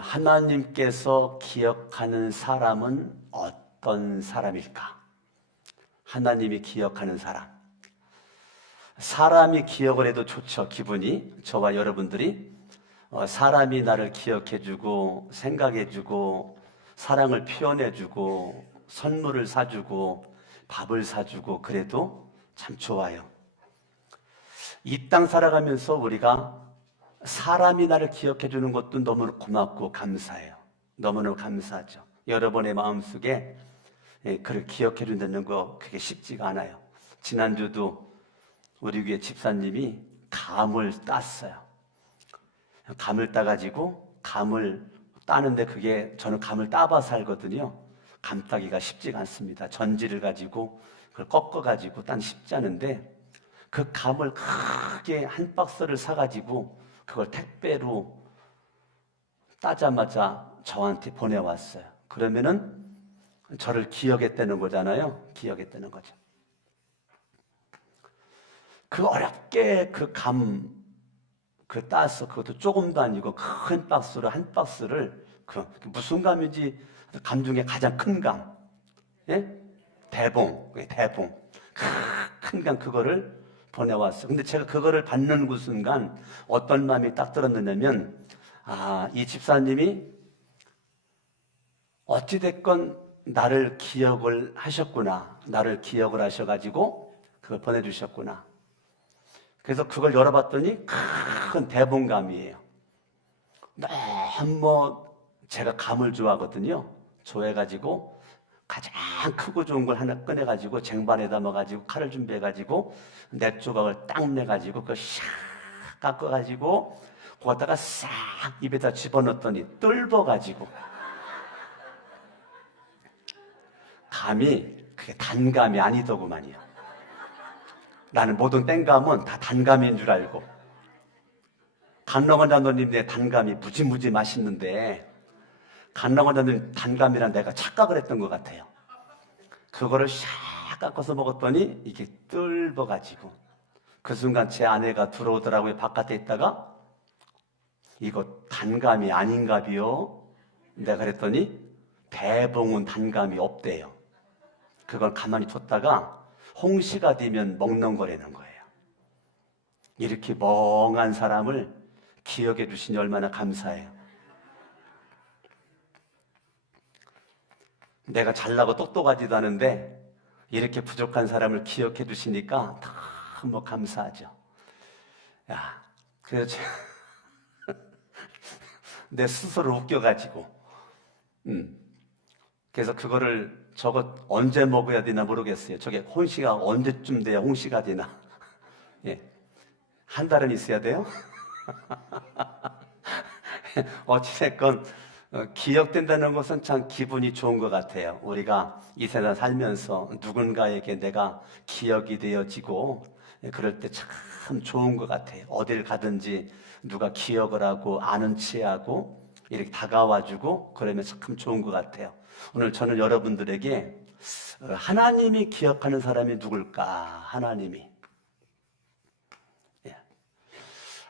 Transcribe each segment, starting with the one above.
하나님께서 기억하는 사람은 어떤 사람일까? 하나님이 기억하는 사람. 사람이 기억을 해도 좋죠, 기분이. 저와 여러분들이 사람이 나를 기억해주고 생각해주고 사랑을 표현해주고 선물을 사주고 밥을 사주고 그래도 참 좋아요. 이 땅 살아가면서 우리가 사람이 나를 기억해주는 것도 너무 고맙고 감사해요. 너무너무 감사하죠. 여러분의 마음속에 그를 기억해준다는 거 그게 쉽지가 않아요. 지난주도 우리 교회 집사님이 감을 땄어요. 감을 따가지고 감을 따는데 그게 저는 감을 따봐서 살거든요. 감 따기가 쉽지가 않습니다. 전지를 가지고 그걸 꺾어가지고 딴 쉽지 않은데 그 감을 크게 한 박스를 사가지고 그걸 택배로 따자마자 저한테 보내왔어요. 그러면은 저를 기억했다는 거잖아요. 기억했다는 거죠. 그 어렵게 그 따서 그것도 조금도 아니고 큰 박스로 한 박스를 무슨 감인지 감 중에 가장 큰 감, 예? 대봉. 큰 감 그거를 보내왔어요. 근데 제가 그거를 받는 그 순간 어떤 마음이 딱 들었느냐면 이 집사님이 어찌됐건 나를 기억을 하셨구나. 나를 기억을 하셔가지고 그걸 보내주셨구나. 그래서 그걸 열어봤더니 큰 대봉감이에요. 너무 제가 감을 좋아하거든요. 좋아해가지고 가장 크고 좋은 걸 하나 꺼내가지고 쟁반에 담아가지고 칼을 준비해가지고 네 조각을 딱 내가지고 그걸 샥 깎아가지고 거기다가 싹 입에다 집어넣었더니 뜰버가지고 감이 그게 단감이 아니더구만요. 나는 모든 땡감은 다 단감인 줄 알고 강릉원 장로님의 단감이 무지무지 맛있는데 강릉원 장로님 단감이란 내가 착각을 했던 것 같아요. 그거를 샥 깎아서 먹었더니 이게 뜰버가지고 그 순간 제 아내가 들어오더라고요. 바깥에 있다가 이거 단감이 아닌가비요? 내가 그랬더니 대봉은 단감이 없대요. 그걸 가만히 뒀다가 홍시가 되면 먹는 거라는 거예요. 이렇게 멍한 사람을 기억해 주시니 얼마나 감사해요. 내가 잘나고 똑똑하지도 않은데 이렇게 부족한 사람을 기억해 주시니까 너무 감사하죠. 그래서 내 스스로 웃겨가지고 그래서 그거를 저거 언제 먹어야 되나 모르겠어요. 저게 홍시가 언제쯤 돼야 홍시가 되나. 예. 한 달은 있어야 돼요. 어찌됐건 기억된다는 것은 참 기분이 좋은 것 같아요. 우리가 이 세상 살면서 누군가에게 내가 기억이 되어지고 그럴 때 참 좋은 것 같아요. 어딜 가든지 누가 기억을 하고 아는 체하고 이렇게 다가와주고 그러면 참 좋은 것 같아요. 오늘 저는 여러분들에게 하나님이 기억하는 사람이 누굴까?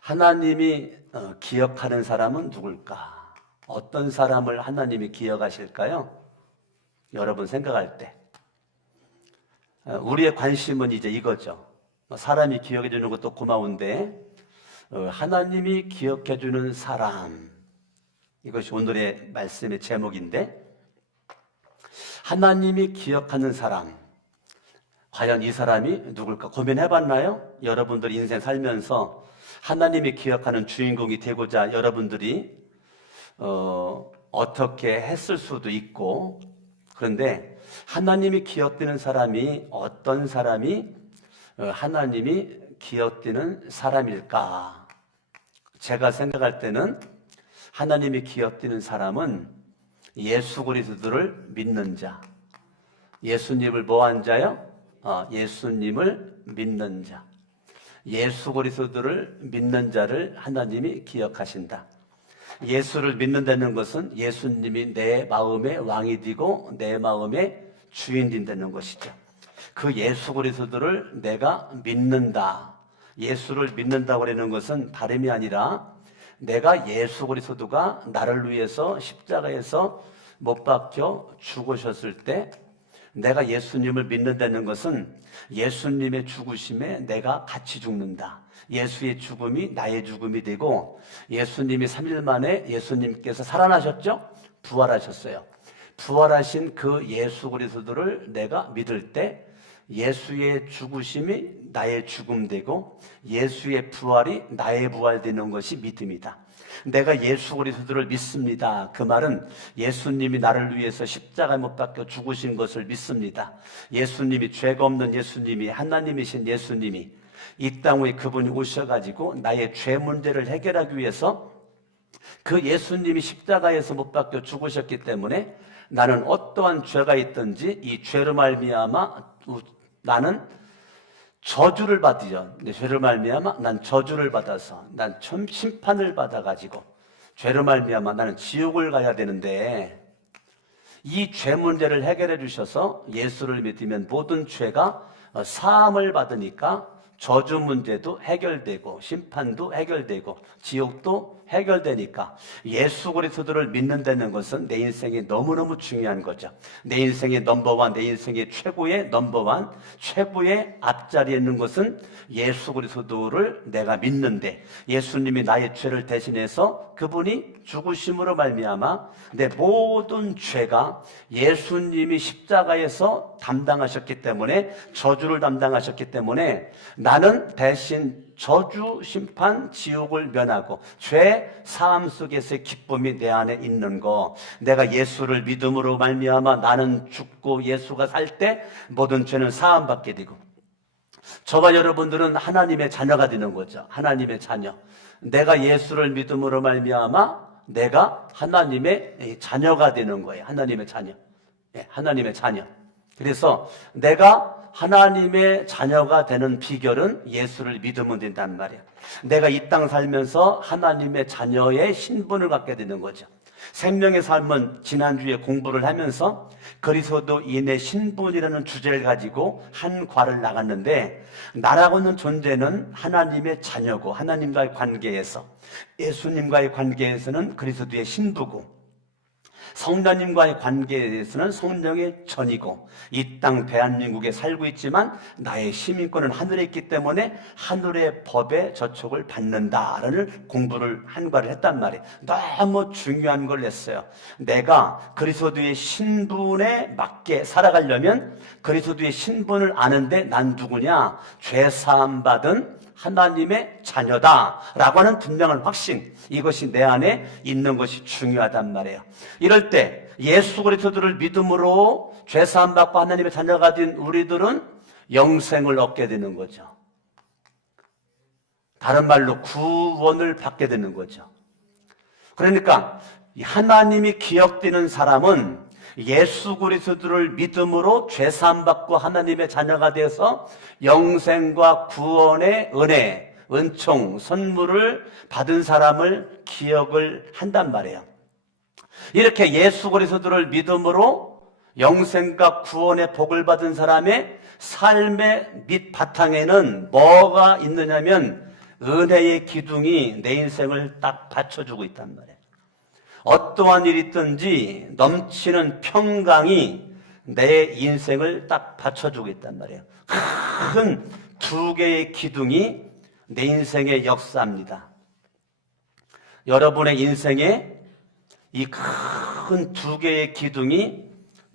하나님이 기억하는 사람은 누굴까? 어떤 사람을 하나님이 기억하실까요? 여러분 생각할 때 우리의 관심은 이제 이거죠. 사람이 기억해 주는 것도 고마운데 하나님이 기억해 주는 사람, 이것이 오늘의 말씀의 제목인데 하나님이 기억하는 사람, 과연 이 사람이 누굴까 고민해 봤나요? 여러분들 인생 살면서 하나님이 기억하는 주인공이 되고자 여러분들이 어떻게 했을 수도 있고, 그런데 하나님이 기억되는 사람이 어떤 사람이 하나님이 기억되는 사람일까? 제가 생각할 때는 하나님이 기억되는 사람은 예수 그리스도를 믿는 자, 예수님을 뭐한 자요? 예수님을 믿는 자, 예수 그리스도를 믿는 자를 하나님이 기억하신다. 예수를 믿는다는 것은 예수님이 내 마음의 왕이 되고 내 마음의 주인 된다는 것이죠. 그 예수 그리스도를 내가 믿는다. 예수를 믿는다고 하는 것은 다름이 아니라 내가 예수 그리스도가 나를 위해서 십자가에서 못 박혀 죽으셨을 때 내가 예수님을 믿는다는 것은 예수님의 죽으심에 내가 같이 죽는다. 예수의 죽음이 나의 죽음이 되고 예수님이 3일 만에 예수님께서 살아나셨죠? 부활하셨어요. 부활하신 그 예수 그리스도를 내가 믿을 때 예수의 죽으심이 나의 죽음 되고 예수의 부활이 나의 부활 되는 것이 믿음이다. 내가 예수 그리스도를 믿습니다. 그 말은 예수님이 나를 위해서 십자가에 못 박혀 죽으신 것을 믿습니다. 예수님이, 죄가 없는 예수님이, 하나님이신 예수님이 이 땅 위에 그분이 오셔가지고 나의 죄 문제를 해결하기 위해서 그 예수님이 십자가에서 못 박혀 죽으셨기 때문에 나는 어떠한 죄가 있든지 이 죄로 말미암아 나는 저주를 받으죠. 죄로 말미암아 난 저주를 받아서 난 심판을 받아가지고 죄로 말미암아 나는 지옥을 가야 되는데 이 죄 문제를 해결해 주셔서 예수를 믿으면 모든 죄가 사함을 받으니까 저주 문제도 해결되고 심판도 해결되고 지옥도 해결되니까 예수 그리스도를 믿는다는 것은 내 인생에 너무너무 중요한 거죠. 내 인생의 넘버원, 내 인생의 최고의 넘버원, 최고의 앞자리에 있는 것은 예수 그리스도를 내가 믿는데 예수님이 나의 죄를 대신해서 그분이 죽으심으로 말미암아 내 모든 죄가 예수님이 십자가에서 담당하셨기 때문에 저주를 담당하셨기 때문에 나는 대신 저주, 심판, 지옥을 면하고 죄 사함 속에서의 기쁨이 내 안에 있는 거. 내가 예수를 믿음으로 말미암아 나는 죽고 예수가 살 때 모든 죄는 사함 받게 되고 저와 여러분들은 하나님의 자녀가 되는 거죠. 하나님의 자녀. 내가 예수를 믿음으로 말미암아 내가 하나님의 자녀가 되는 거예요. 하나님의 자녀. 하나님의 자녀. 그래서 내가 하나님의 자녀가 되는 비결은 예수를 믿으면 된단 말이야. 내가 이 땅 살면서 하나님의 자녀의 신분을 갖게 되는 거죠. 생명의 삶은 지난주에 공부를 하면서 그리스도인의 신분이라는 주제를 가지고 한 과를 나갔는데 나라고 하는 존재는 하나님의 자녀고 하나님과의 관계에서 예수님과의 관계에서는 그리스도의 신부고 성령님과의 관계에서는 성령의 전이고 이 땅 대한민국에 살고 있지만 나의 시민권은 하늘에 있기 때문에 하늘의 법의 저촉을 받는다라는 공부를 한과를 했단 말이에요. 너무 중요한 걸 했어요. 내가 그리스도의 신분에 맞게 살아가려면 그리스도의 신분을 아는데 난 누구냐? 죄사함 받은 하나님의 자녀다라고 하는 분명한 확신, 이것이 내 안에 있는 것이 중요하단 말이에요. 이럴 때 예수 그리스도를 믿음으로 죄사함 받고 하나님의 자녀가 된 우리들은 영생을 얻게 되는 거죠. 다른 말로 구원을 받게 되는 거죠. 그러니까 하나님이 기억되는 사람은 예수 그리스도를 믿음으로 죄사함 받고 하나님의 자녀가 되어서 영생과 구원의 은혜, 은총, 선물을 받은 사람을 기억을 한단 말이에요. 이렇게 예수 그리스도를 믿음으로 영생과 구원의 복을 받은 사람의 삶의 밑바탕에는 뭐가 있느냐면 은혜의 기둥이 내 인생을 딱 받쳐주고 있단 말이에요. 어떠한 일이 있든지 넘치는 평강이 내 인생을 딱 받쳐주고 있단 말이에요. 큰 두 개의 기둥이 내 인생의 역사입니다. 여러분의 인생에 이 큰 두 개의 기둥이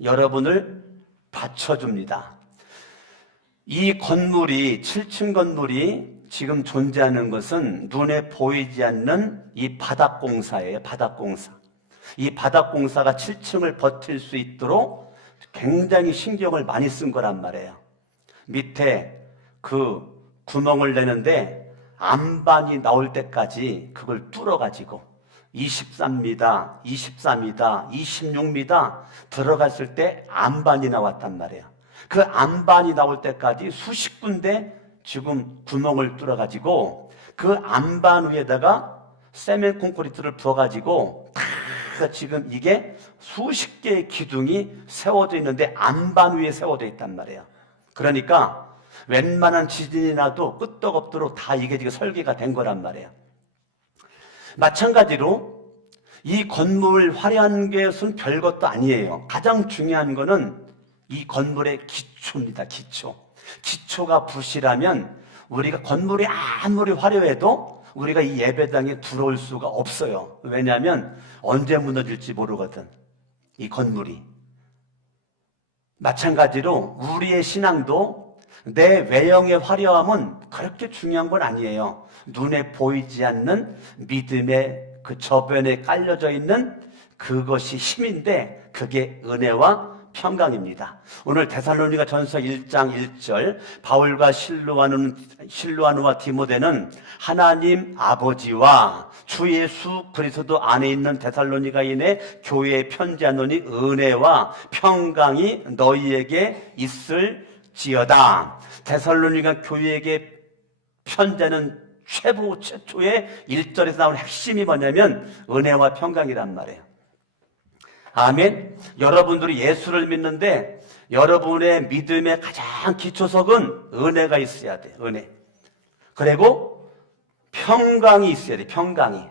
여러분을 받쳐줍니다. 이 건물이 7층 건물이 지금 존재하는 것은 눈에 보이지 않는 이 바닥공사예요. 바닥공사. 이 바닥공사가 7층을 버틸 수 있도록 굉장히 신경을 많이 쓴 거란 말이에요. 밑에 그 구멍을 내는데 안반이 나올 때까지 그걸 뚫어가지고 23m, 24m, 26m 들어갔을 때 안반이 나왔단 말이에요. 그 안반이 나올 때까지 수십 군데 지금 구멍을 뚫어가지고 그 안반 위에다가 세멘 콘크리트를 부어가지고 다 지금 이게 수십 개의 기둥이 세워져 있는데 안반 위에 세워져 있단 말이에요. 그러니까 웬만한 지진이 나도 끄떡없도록 다 이게 지금 설계가 된 거란 말이에요. 마찬가지로 이 건물 화려한 것은 별것도 아니에요. 가장 중요한 거는 이 건물의 기초입니다. 기초가 부실하면 우리가 건물이 아무리 화려해도 우리가 이 예배당에 들어올 수가 없어요. 왜냐하면 언제 무너질지 모르거든, 이 건물이. 마찬가지로 우리의 신앙도 내 외형의 화려함은 그렇게 중요한 건 아니에요. 눈에 보이지 않는 믿음의 그 저변에 깔려져 있는 그것이 힘인데, 그게 은혜와 평강입니다. 오늘 데살로니가 전서 1장 1절, 바울과 실로아누와 디모데는 하나님 아버지와 주 예수 그리스도 안에 있는 데살로니가인의 교회에 편지하노니 은혜와 평강이 너희에게 있을지어다. 데살로니가 교회에게 편지하는 최초의 1절에서 나오는 핵심이 뭐냐면 은혜와 평강이란 말이에요. 아멘. 여러분들이 예수를 믿는데 여러분의 믿음의 가장 기초석은 은혜가 있어야 돼요. 은혜. 그리고 평강이 있어야 돼요. 평강이.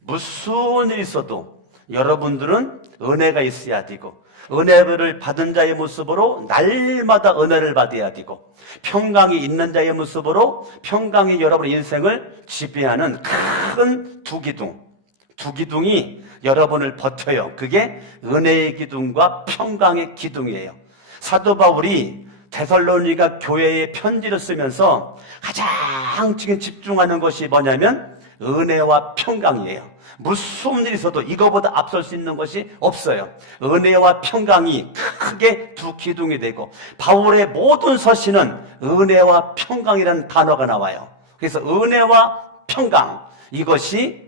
무슨 일이 있어도 여러분들은 은혜가 있어야 되고, 은혜를 받은 자의 모습으로 날마다 은혜를 받아야 되고, 평강이 있는 자의 모습으로 평강이 여러분의 인생을 지배하는 큰 두 기둥이 여러분을 버텨요. 그게 은혜의 기둥과 평강의 기둥이에요. 사도 바울이 데살로니가 교회에 편지를 쓰면서 가장 지금 집중하는 것이 뭐냐면 은혜와 평강이에요. 무슨 일이 있어도 이거보다 앞설 수 있는 것이 없어요. 은혜와 평강이 크게 두 기둥이 되고, 바울의 모든 서신은 은혜와 평강이라는 단어가 나와요. 그래서 은혜와 평강, 이것이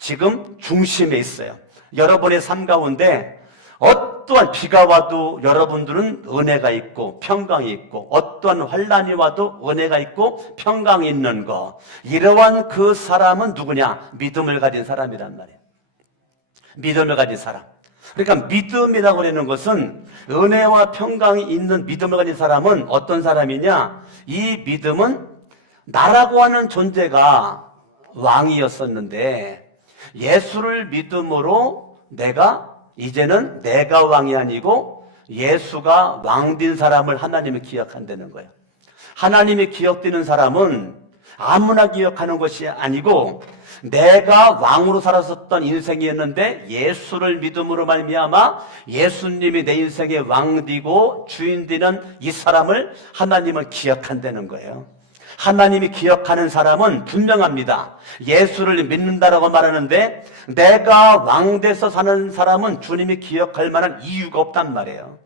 지금 중심에 있어요. 여러분의 삶 가운데 어떠한 비가 와도 여러분들은 은혜가 있고 평강이 있고, 어떠한 환난이 와도 은혜가 있고 평강이 있는 것, 이러한 그 사람은 누구냐? 믿음을 가진 사람이란 말이에요. 믿음을 가진 사람. 그러니까 믿음이라고 하는 것은, 은혜와 평강이 있는 믿음을 가진 사람은 어떤 사람이냐? 이 믿음은 나라고 하는 존재가 왕이었었는데 예수를 믿음으로 이제는 내가 왕이 아니고 예수가 왕된 사람을 하나님이 기억한다는 거예요. 하나님이 기억되는 사람은 아무나 기억하는 것이 아니고, 내가 왕으로 살았었던 인생이었는데 예수를 믿음으로 말미암아 예수님이 내 인생의 왕되고 주인 되는 이 사람을 하나님은 기억한다는 거예요. 하나님이 기억하는 사람은 분명합니다. 예수를 믿는다라고 말하는데 내가 왕돼서 사는 사람은 주님이 기억할 만한 이유가 없단 말이에요.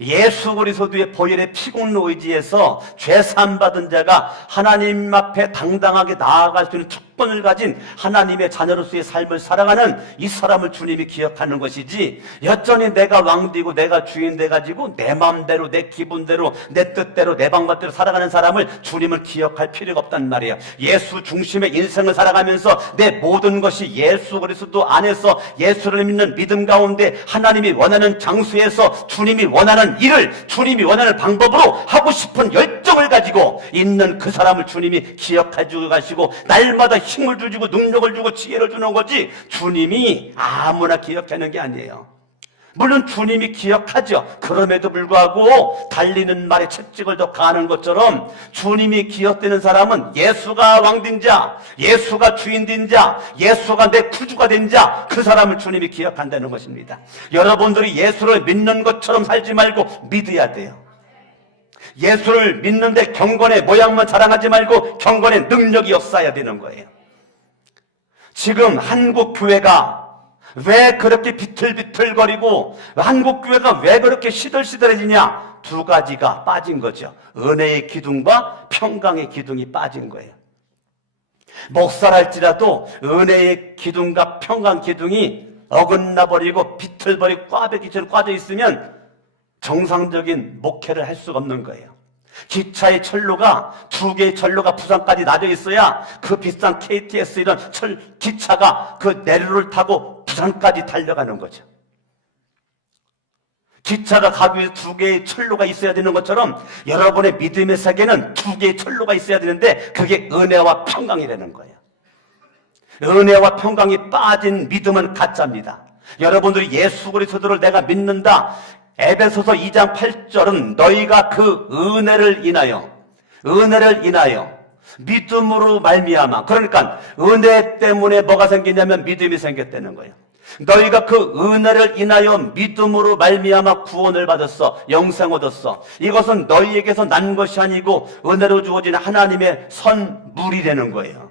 예수 그리스도의 보혈의 피공로 의지에서 죄사함 받은 자가 하나님 앞에 당당하게 나아갈 수 있는 특권을 가진 하나님의 자녀로서의 삶을 살아가는 이 사람을 주님이 기억하는 것이지, 여전히 내가 왕되고 내가 주인 돼가지고 내 마음대로 내 기분대로 내 뜻대로 내 방법대로 살아가는 사람을 주님을 기억할 필요가 없단 말이에요. 예수 중심의 인생을 살아가면서 내 모든 것이 예수 그리스도 안에서 예수를 믿는 믿음 가운데 하나님이 원하는 장소에서 주님이 원하는 일을 주님이 원하는 방법으로 하고 싶은 열정을 가지고 있는 그 사람을 주님이 기억해 주고 가시고, 날마다 힘을 주시고 능력을 주고 지혜를 주는 거지, 주님이 아무나 기억하는 게 아니에요. 물론 주님이 기억하죠. 그럼에도 불구하고 달리는 말에 채찍을 더 가는 것처럼 주님이 기억되는 사람은 예수가 왕된 자, 예수가 주인된 자, 예수가 내 구주가 된 자, 그 사람을 주님이 기억한다는 것입니다. 여러분들이 예수를 믿는 것처럼 살지 말고 믿어야 돼요. 예수를 믿는데 경건의 모양만 자랑하지 말고 경건의 능력이 없어야 되는 거예요. 지금 한국 교회가 왜 그렇게 비틀비틀거리고 한국 교회가 왜 그렇게 시들시들해지냐? 두 가지가 빠진 거죠. 은혜의 기둥과 평강의 기둥이 빠진 거예요. 목사랄지라도 은혜의 기둥과 평강 기둥이 어긋나버리고 비틀버리고 꽈배기처럼 꽈져 있으면 정상적인 목회를 할 수가 없는 거예요. 기차의 철로가, 두 개의 철로가 부산까지 놔져 있어야 그 비싼 KTX 이런 기차가 그 내로를 타고 부산까지 달려가는 거죠. 기차가 가기 위해서 두 개의 철로가 있어야 되는 것처럼 여러분의 믿음의 세계는 두 개의 철로가 있어야 되는데 그게 은혜와 평강이라는 거예요. 은혜와 평강이 빠진 믿음은 가짜입니다. 여러분들이 예수 그리스도를 내가 믿는다. 에베소서 2장 8절은 너희가 그 은혜를 인하여 믿음으로 말미암아, 그러니까 은혜 때문에 뭐가 생기냐면 믿음이 생겼다는 거예요. 너희가 그 은혜를 인하여 믿음으로 말미암아 구원을 받았어. 영생 얻었어. 이것은 너희에게서 난 것이 아니고 은혜로 주어진 하나님의 선물이라는 거예요.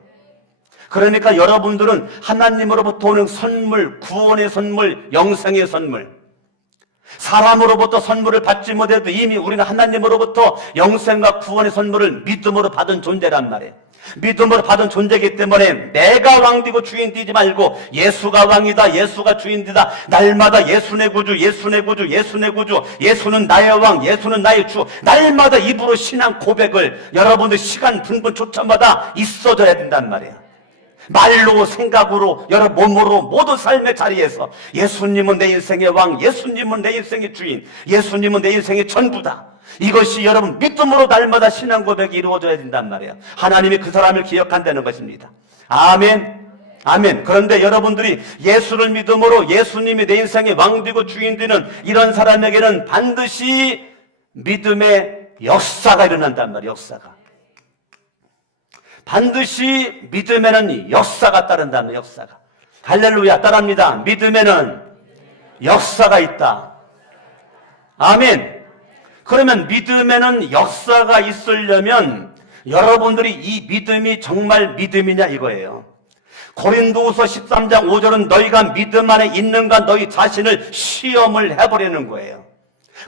그러니까 여러분들은 하나님으로부터 오는 선물, 구원의 선물, 영생의 선물, 사람으로부터 선물을 받지 못해도 이미 우리는 하나님으로부터 영생과 구원의 선물을 믿음으로 받은 존재란 말이에요. 믿음으로 받은 존재이기 때문에 내가 왕되고 주인 되지 말고 예수가 왕이다, 예수가 주인이다, 날마다 예수 내 구주, 예수 내 구주, 예수 내 구주, 예수는 나의 왕, 예수는 나의 주, 날마다 입으로 신앙 고백을 여러분들 시간 분분 초점마다 있어져야 된단 말이에요. 말로, 생각으로, 여러 몸으로, 모든 삶의 자리에서 예수님은 내 인생의 왕, 예수님은 내 인생의 주인, 예수님은 내 인생의 전부다. 이것이 여러분 믿음으로 날마다 신앙 고백이 이루어져야 된단 말이에요. 하나님이 그 사람을 기억한다는 것입니다. 아멘. 아멘. 그런데 여러분들이 예수를 믿음으로 예수님이 내 인생의 왕되고 주인 되는 이런 사람에게는 반드시 믿음의 역사가 일어난단 말이에요. 역사가. 반드시 믿음에는 역사가 따른다는 거예요. 역사가. 할렐루야. 따라합니다. 믿음에는 역사가 있다. 아멘. 그러면 믿음에는 역사가 있으려면 여러분들이 이 믿음이 정말 믿음이냐 이거예요. 고린도후서 13장 5절은 너희가 믿음 안에 있는가 너희 자신을 시험을 해보려는 거예요.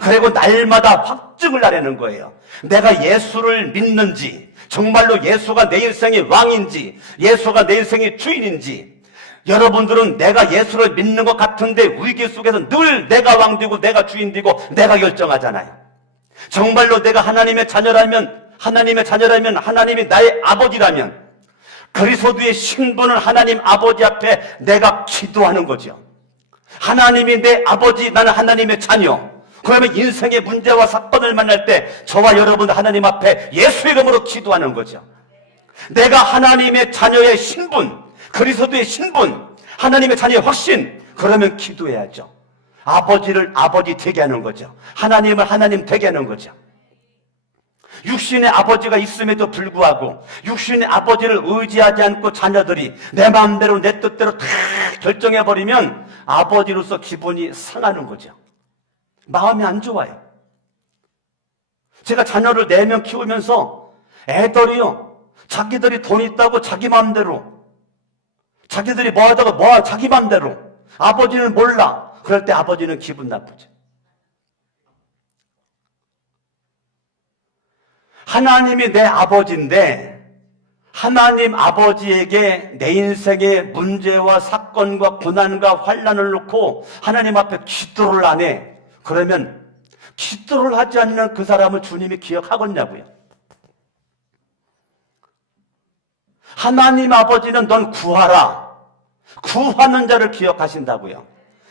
그리고 날마다 확증을 하려는 거예요. 내가 예수를 믿는지, 정말로 예수가 내 인생의 왕인지, 예수가 내 인생의 주인인지. 여러분들은 내가 예수를 믿는 것 같은데 위기 속에서 늘 내가 왕되고 내가 주인되고 내가 결정하잖아요. 정말로 내가 하나님의 자녀라면 하나님이 나의 아버지라면 그리스도의 신분은 하나님 아버지 앞에 내가 기도하는 거죠. 하나님이 내 아버지, 나는 하나님의 자녀. 그러면 인생의 문제와 사건을 만날 때 저와 여러분 하나님 앞에 예수 이름으로 기도하는 거죠. 내가 하나님의 자녀의 신분, 그리스도의 신분, 하나님의 자녀의 확신, 그러면 기도해야죠. 아버지를 아버지 되게 하는 거죠. 하나님을 하나님 되게 하는 거죠. 육신의 아버지가 있음에도 불구하고 육신의 아버지를 의지하지 않고 자녀들이 내 마음대로 내 뜻대로 다 결정해버리면 아버지로서 기분이 상하는 거죠. 마음이 안 좋아요. 제가 자녀를 4명 키우면서 애들이요, 자기들이 돈 있다고 자기 마음대로, 자기들이 뭐 하다가 자기 마음대로, 아버지는 몰라. 그럴 때 아버지는 기분 나쁘죠. 하나님이 내 아버지인데 하나님 아버지에게 내 인생의 문제와 사건과 고난과 환난을 놓고 하나님 앞에 기도를 안 해. 그러면 기도를 하지 않는 그 사람을 주님이 기억하겠냐고요. 하나님 아버지는 넌 구하라. 구하는 자를 기억하신다고요.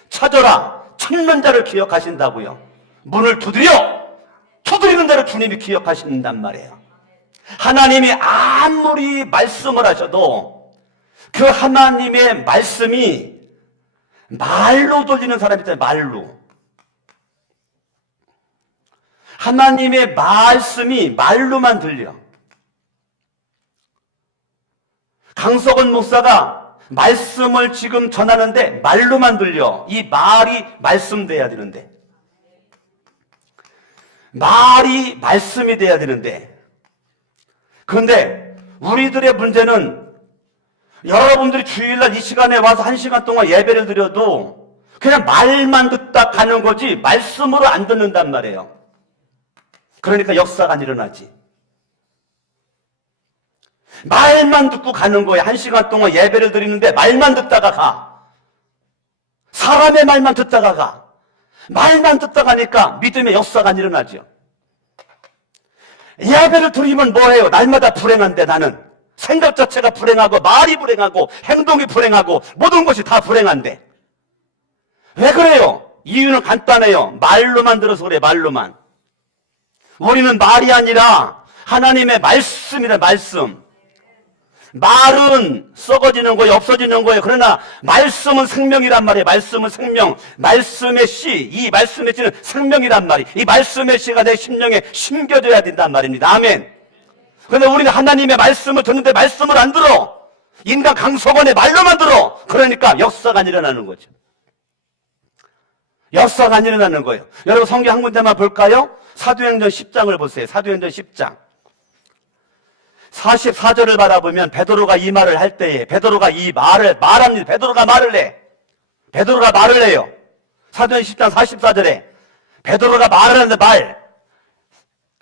찾아라. 찾는 자를 기억하신다고요. 문을 두드리는 자를 주님이 기억하신단 말이에요. 하나님이 아무리 말씀을 하셔도 그 하나님의 말씀이 말로 들리는 사람이 있잖아요. 말로. 하나님의 말씀이 말로만 들려. 강석원 목사가 말씀을 지금 전하는데 말로만 들려. 이 말이 말씀돼야 되는데, 말이 말씀이 돼야 되는데, 그런데 우리들의 문제는 여러분들이 주일날 이 시간에 와서 1시간 동안 예배를 드려도 그냥 말만 듣다 가는 거지 말씀으로 안 듣는단 말이에요. 그러니까 역사가 안 일어나지. 말만 듣고 가는 거야. 1시간 동안 예배를 드리는데 말만 듣다가 가. 사람의 말만 듣다가 가. 말만 듣다 가니까 믿음의 역사가 안 일어나죠. 예배를 드리면 뭐해요? 날마다 불행한데 나는. 생각 자체가 불행하고 말이 불행하고 행동이 불행하고 모든 것이 다 불행한데. 왜 그래요? 이유는 간단해요. 말로만 들어서 그래. 말로만. 우리는 말이 아니라 하나님의 말씀이다. 말씀. 말은 썩어지는 거예요. 없어지는 거예요. 그러나 말씀은 생명이란 말이에요. 말씀은 생명. 말씀의 씨, 이 말씀의 씨는 생명이란 말이에요. 이 말씀의 씨가 내 심령에 심겨져야 된단 말입니다. 아멘. 그런데 우리는 하나님의 말씀을 듣는데 말씀을 안 들어. 인간 강석원의 말로만 들어. 그러니까 역사가 안 일어나는 거죠. 역사가 안 일어나는 거예요. 여러분 성경 한 군데만 볼까요? 사도행전 10장을 보세요. 사도행전 10장 44절을 바라보면 베드로가 이 말을 할 때에 베드로가 이 말을 말합니다. 베드로가 말을 해. 베드로가 말을 해요. 사도행전 10장 44절에 베드로가 말을 하는데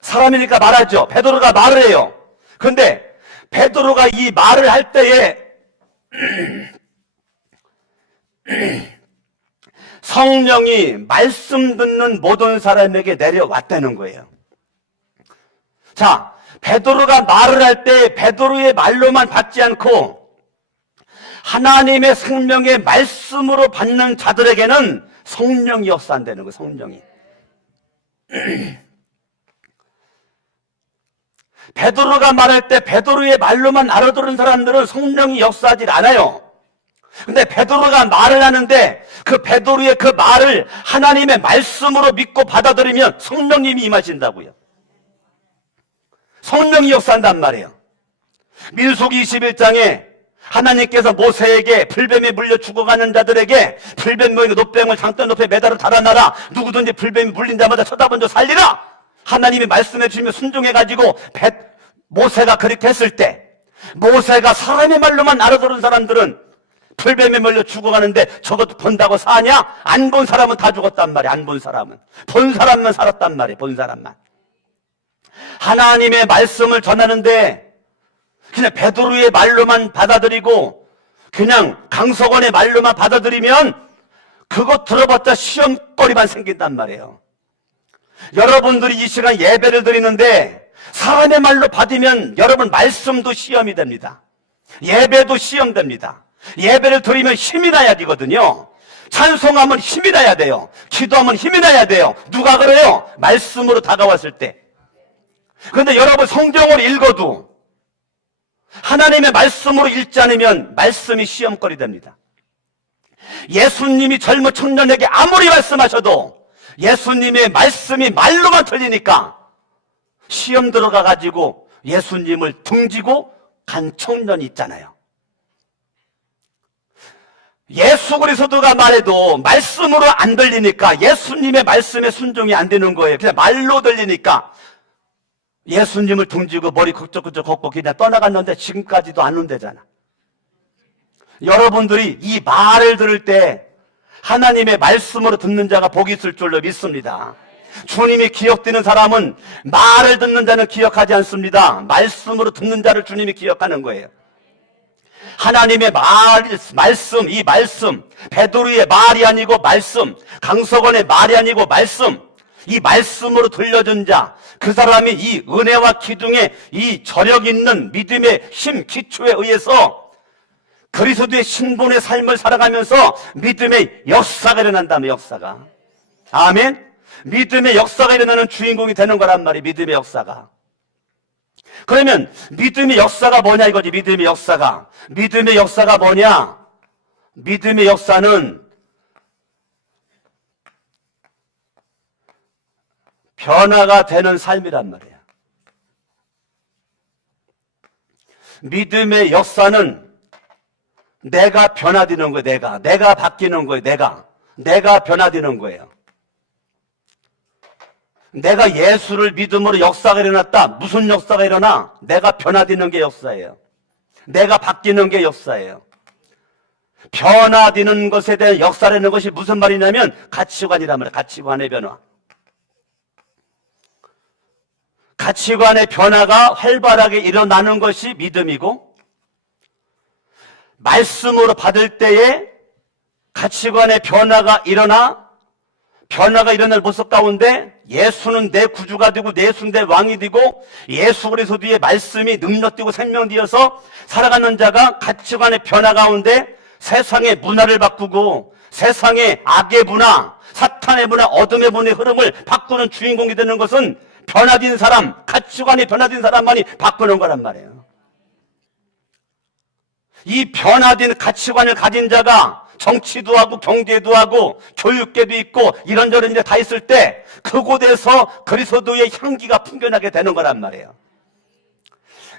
사람이니까 말하죠. 베드로가 말을 해요. 그런데 베드로가 이 말을 할 때에 성령이 말씀 듣는 모든 사람에게 내려왔다는 거예요. 자, 베드로가 말을 할 때 베드로의 말로만 받지 않고 하나님의 생명의 말씀으로 받는 자들에게는 성령이 역사한다는 거예요. 성령이. 베드로가 말할 때 베드로의 말로만 알아들은 사람들은 성령이 역사하지 않아요. 근데 베드로가 말을 하는데 그 베드로의 그 말을 하나님의 말씀으로 믿고 받아들이면 성령님이 임하신다고요. 성령이 역사한단 말이에요. 민수기 21장에 하나님께서 모세에게 불뱀에 물려 죽어가는 자들에게 불뱀 모양의 놋뱀을 장대 높에 매달아 달아놔라. 누구든지 불뱀이 물린 자마다 쳐다본 자 살리라. 하나님이 말씀해 주시면 순종해가지고 모세가 그렇게 했을 때 모세가 사람의 말로만 알아들은 사람들은 불뱀에 물려 죽어가는데 저것도 본다고 사냐? 안 본 사람은 다 죽었단 말이야. 안 본 사람은. 본 사람만 살았단 말이야. 본 사람만. 하나님의 말씀을 전하는데 그냥 베드로의 말로만 받아들이고 그냥 강석원의 말로만 받아들이면 그거 들어봤자 시험거리만 생긴단 말이에요. 여러분들이 이 시간 예배를 드리는데 사람의 말로 받으면 여러분 말씀도 시험이 됩니다. 예배도 시험됩니다. 예배를 드리면 힘이 나야 되거든요. 찬송하면 힘이 나야 돼요. 기도하면 힘이 나야 돼요. 누가 그래요? 말씀으로 다가왔을 때. 그런데 여러분 성경을 읽어도 하나님의 말씀으로 읽지 않으면 말씀이 시험거리 됩니다. 예수님이 젊은 청년에게 아무리 말씀하셔도 예수님의 말씀이 말로만 들리니까 시험 들어가가지고 예수님을 등지고 간 청년이 있잖아요. 예수 그리스도가 말해도 말씀으로 안 들리니까 예수님의 말씀에 순종이 안 되는 거예요. 그냥 말로 들리니까 예수님을 등지고 머리 걷적걷적 걷고 그냥 떠나갔는데 지금까지도 안 온대잖아. 여러분들이 이 말을 들을 때 하나님의 말씀으로 듣는 자가 복이 있을 줄로 믿습니다. 주님이 기억되는 사람은 말을 듣는 자는 기억하지 않습니다. 말씀으로 듣는 자를 주님이 기억하는 거예요. 하나님의 말씀, 이 말씀, 베드로의 말이 아니고 말씀, 강석원의 말이 아니고 말씀, 이 말씀으로 들려준 자, 그 사람이 이 은혜와 기둥의 이 저력 있는 믿음의 힘, 기초에 의해서 그리스도의 신분의 삶을 살아가면서 믿음의 역사가 일어난다면 역사가. 아멘? 믿음의 역사가 일어나는 주인공이 되는 거란 말이에요. 믿음의 역사가. 그러면 믿음의 역사가 뭐냐 이거지. 믿음의 역사가. 믿음의 역사가 뭐냐? 믿음의 역사는 변화가 되는 삶이란 말이에요. 믿음의 역사는 내가 변화되는 거예요. 내가 바뀌는 거예요. 내가 변화되는 거예요. 내가 예수를 믿음으로 역사가 일어났다. 무슨 역사가 일어나? 내가 변화되는 게 역사예요. 내가 바뀌는 게 역사예요. 변화되는 것에 대한 역사라는 것이 무슨 말이냐면 가치관이란 말이에요. 가치관의 변화. 가치관의 변화가 활발하게 일어나는 것이 믿음이고, 말씀으로 받을 때에 가치관의 변화가 일어날 모습 가운데 예수는 내 구주가 되고 예수는 내 왕이 되고 예수 그리스도의 말씀이 능력되고 생명되어서 살아가는 자가 가치관의 변화 가운데 세상의 문화를 바꾸고 세상의 악의 문화, 사탄의 문화, 어둠의 문화의 흐름을 바꾸는 주인공이 되는 것은 변화된 사람, 가치관이 변화된 사람만이 바꾸는 거란 말이에요. 이 변화된 가치관을 가진 자가 정치도 하고 경제도 하고 교육계도 있고 이런저런 일이 다 있을 때 그곳에서 그리스도의 향기가 풍겨나게 되는 거란 말이에요.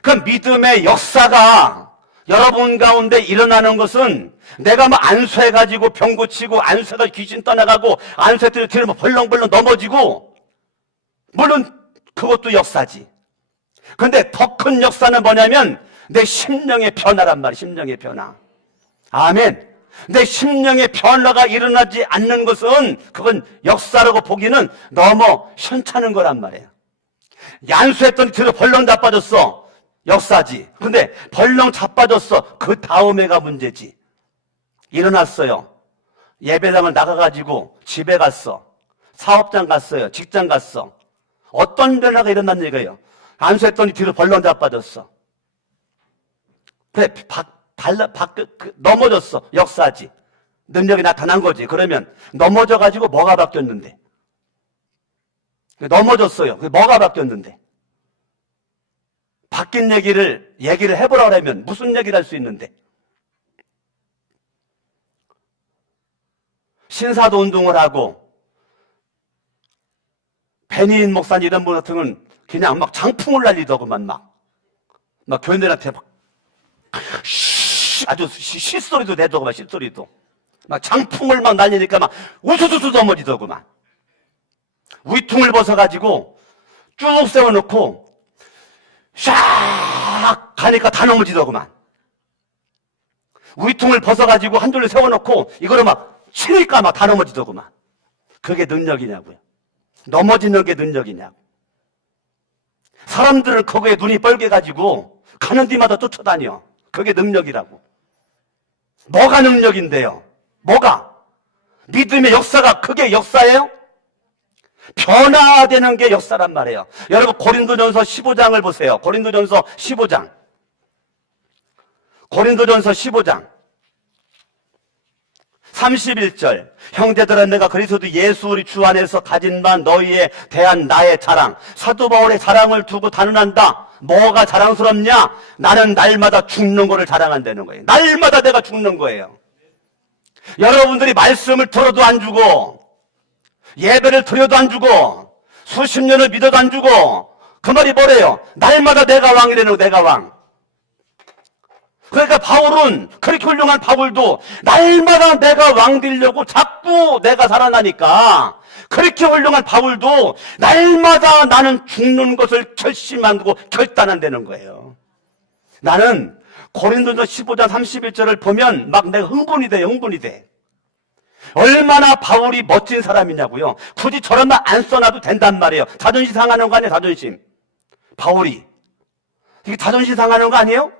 그 믿음의 역사가 여러분 가운데 일어나는 것은 내가 뭐 안수해가지고 병 고치고 안수해가 귀신 떠나가고 안수해 들으면 벌렁벌렁 넘어지고 물론 그것도 역사지. 근데 더 큰 역사는 뭐냐면 내 심령의 변화란 말이에요. 심령의 변화. 아멘. 내 심령의 변화가 일어나지 않는 것은 그건 역사라고 보기는 너무 현찮은 거란 말이에요. 안수했더니 뒤로 벌렁 자빠졌어. 역사지. 근데 벌렁 자빠졌어. 그 다음에가 문제지. 일어났어요. 예배당을 나가가지고 집에 갔어. 사업장 갔어요. 직장 갔어. 어떤 변화가 일어난 얘기예요? 안수했더니 뒤로 벌렁 자빠졌어. 그래, 넘어졌어. 역사지. 능력이 나타난 거지. 그러면 넘어져가지고 뭐가 바뀌었는데? 넘어졌어요. 뭐가 바뀌었는데? 바뀐 얘기를 해보라고 하면 무슨 얘기를 할 수 있는데? 신사도 운동을 하고 베니인 목사님 이런 분 같은 건 그냥 막 장풍을 날리더구만 막 교인들한테 막 아주 시소리도 내더구만 시소리도 막 장풍을 막 날리니까 막 우수수수 넘어지더구만. 위퉁을 벗어가지고 쭉 세워놓고 샥 가니까 다 넘어지더구만. 위퉁을 벗어가지고 한 줄로 세워놓고 이거를 막 치니까 막 다 넘어지더구만. 그게 능력이냐고요. 넘어지는 게 능력이냐고. 사람들은 그거에 눈이 뻘개가지고 가는 데마다 쫓아다녀. 그게 능력이라고. 뭐가 능력인데요? 뭐가? 믿음의 역사가 그게 역사예요? 변화되는 게 역사란 말이에요. 여러분 고린도전서 15장을 보세요. 고린도전서 15장. 고린도전서 15장 31절. 형제들아 내가 그리스도 예수 우리 주 안에서 가진 바 너희에 대한 나의 자랑 사도 바울의 자랑을 두고 단언한다. 뭐가 자랑스럽냐? 나는 날마다 죽는 거를 자랑한다는 거예요. 날마다 내가 죽는 거예요. 여러분들이 말씀을 들어도 안 주고 예배를 드려도 안 주고 수십 년을 믿어도 안 주고 그 말이 뭐래요? 날마다 내가 왕이라는 거. 내가 왕. 그러니까 바울은 그렇게 훌륭한 바울도 날마다 내가 왕 되려고 자꾸 내가 살아나니까 그렇게 훌륭한 바울도 날마다 나는 죽는 것을 결심하고 결단한다는 거예요. 나는 고린도전서 15장 31절을 보면 막 내가 흥분이 돼요. 흥분이 돼. 얼마나 바울이 멋진 사람이냐고요. 굳이 저런 말 안 써놔도 된단 말이에요. 자존심 상하는 거 아니에요. 자존심. 바울이 이게 자존심 상하는 거 아니에요?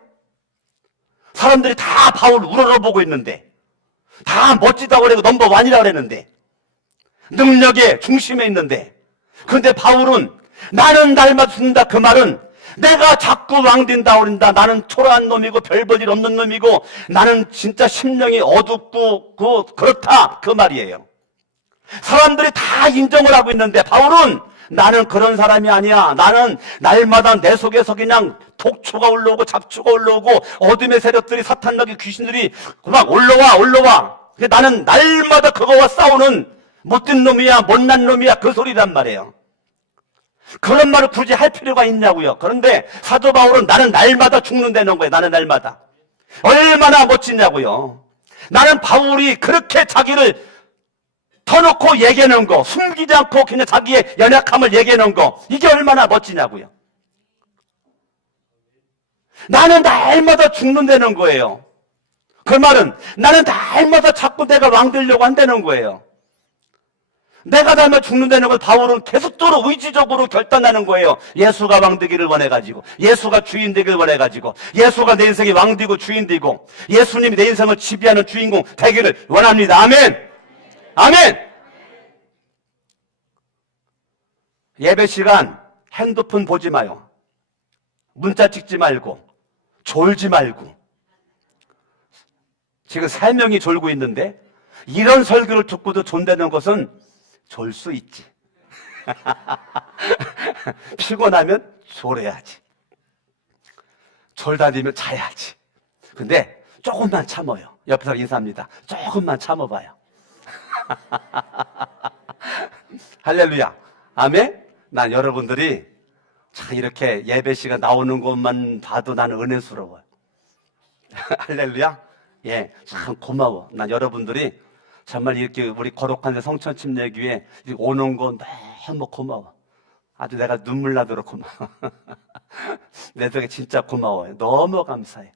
사람들이 다 바울 우러러보고 있는데 다 멋지다고 그러고 넘버원이라고 그랬는데 능력의 중심에 있는데 그런데 바울은 나는 날마다 죽는다. 그 말은 내가 자꾸 왕된다 그런다. 나는 초라한 놈이고 별볼일 없는 놈이고 나는 진짜 심령이 어둡고 그렇다. 그 말이에요. 사람들이 다 인정을 하고 있는데 바울은 나는 그런 사람이 아니야. 나는 날마다 내 속에서 그냥 독초가 올라오고 잡초가 올라오고 어둠의 세력들이 사탄막이 귀신들이 막 올라와. 나는 날마다 그거와 싸우는 못된 놈이야 못난 놈이야 그 소리란 말이에요. 그런 말을 굳이 할 필요가 있냐고요. 그런데 사도 바울은 나는 날마다 죽는다는 거예요. 나는 날마다. 얼마나 멋지냐고요. 나는 바울이 그렇게 자기를 터놓고 얘기하는 거, 숨기지 않고 그냥 자기의 연약함을 얘기하는 거, 이게 얼마나 멋지냐고요. 나는 날마다 죽는다는 거예요. 그 말은 나는 날마다 자꾸 내가 왕 되려고 한다는 거예요. 내가 닮아 죽는다는 걸 바울은 계속적으로 의지적으로 결단하는 거예요. 예수가 왕 되기를 원해가지고, 예수가 주인 되기를 원해가지고, 예수가 내 인생의 왕 되고 주인 되고, 예수님이 내 인생을 지배하는 주인공 되기를 원합니다. 아멘! 아멘! 예배 시간 핸드폰 보지 마요. 문자 찍지 말고, 졸지 말고. 지금 3명이 졸고 있는데, 이런 설교를 듣고도 존대는 것은 졸 수 있지. 피곤하면 졸아야지. 졸다 되면 자야지. 근데 조금만 참아요. 옆에서 인사합니다. 조금만 참아봐요. 할렐루야. 아멘. 난 여러분들이 참 이렇게 예배 시간 나오는 것만 봐도 나는 은혜스러워요. 할렐루야. 예, 참 고마워. 난 여러분들이 정말 이렇게 우리 거룩한 데 성천 침례교회 오는 거 너무 고마워. 아주 내가 눈물 나도록 고마워. 내 덕에 진짜 고마워요. 너무 감사해.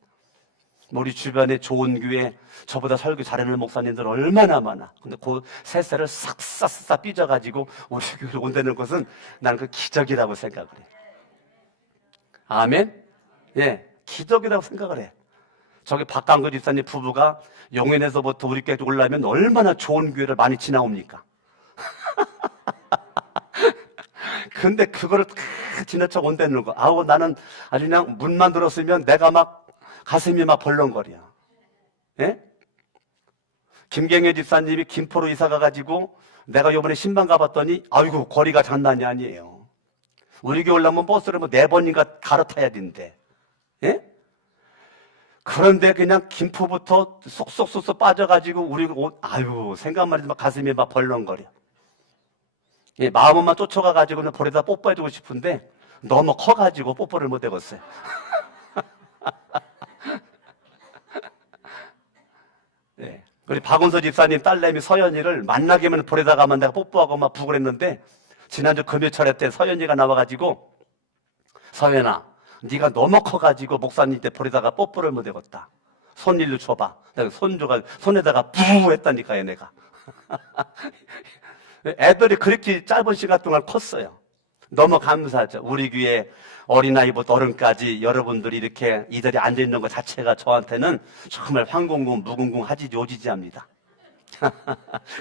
우리 주변에 좋은 교회, 저보다 설교 잘하는 목사님들 얼마나 많아. 근데 그 세세를 싹싹싹 삐져가지고 우리 교회를 온다는 것은 나는 그 기적이라고 생각을 해. 아멘? 예, 기적이라고 생각을 해. 저기 박강근 집사님 부부가 용인에서부터 우리 교회 올라오면 얼마나 좋은 교회를 많이 지나옵니까? 근데 그거를 지나쳐 온다는 거. 아우, 나는 아주 그냥 문만 들었으면 내가 막 가슴이 막 벌렁거려. 예? 김경애 집사님이 김포로 이사 가가지고 내가 요번에 신방 가봤더니 아이고, 거리가 장난이 아니에요. 우리 교회 올라오면 버스를 뭐 4번인가 갈아타야 된대. 예? 그런데 그냥 김포부터 쏙쏙쏙쏙 빠져가지고 우리 아유, 생각만 해도 막 가슴이 막 벌렁거려. 예, 마음만 쫓아가가지고 볼에다 뽀뽀해주고 싶은데 너무 커가지고 뽀뽀를 못 해봤어요. 예, 우리 박은서 집사님 딸내미 서연이를 만나기만 볼에다 가면 내가 뽀뽀하고 막 부글했는데 지난주 금요철에 때 서연이가 나와가지고 서연아, 네가 너무 커가지고 목사님한테 볼에다가 뽀뽀를 못 해봤다. 손 일로 줘봐. 내가 손에다가 부 했다니까요, 내가. 애들이 그렇게 짧은 시간 동안 컸어요. 너무 감사하죠. 우리 교회 어린아이부터 어른까지 여러분들이 이렇게 이 자리에 앉아있는 것 자체가 저한테는 정말 황공공 무궁궁 하지 요지지합니다.